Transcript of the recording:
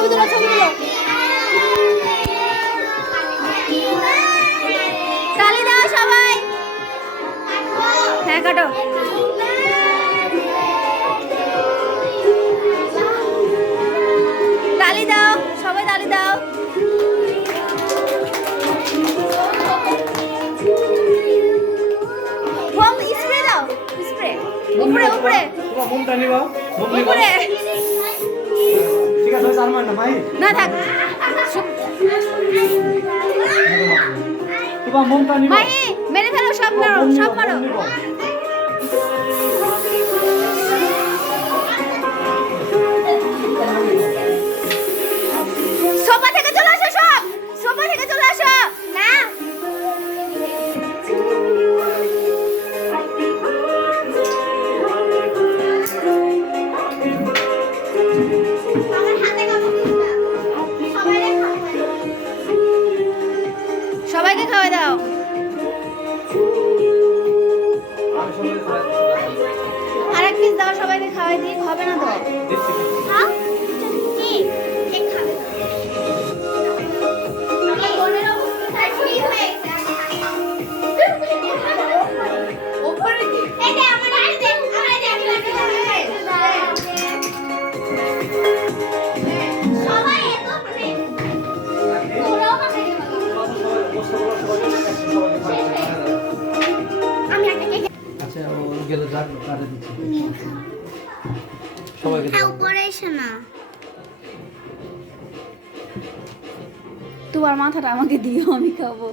ছবি তুলো ছবি তুলো তালি দাও সবাই হ্যাঁ কাটো তালি দাও সবাই তালি দাও বম স্প্রে দাও স্প্রে উপরে উপরে তোমার মোমটা নিবা উপরে ঠিক আছে চার মার না ভাই না থাক তোমার মোমটা নিবা মাহি মেরে ফেলো সব মারো সব মারো সোফা থেকে চলে আসো সব সোফা থেকে চলে আসো না সবাইকে খাওয়া দাও আর এক পিস দাও সবাইকে খাওয়াই দিই হবে না তো হ্যাঁ কি কেক খাবে আমার বোনের অবস্থা ঠিক হয়ে উপরে দি এটা আমার আইতে সবাই এত মানে ওরাও খাবে আমি একটা কেক আচ্ছা ও গেলে যাক কাটে দিচ্ছি সবাইকে উপরে এসো না তোমার মাথাটা আমাকে দিও আমি খাবো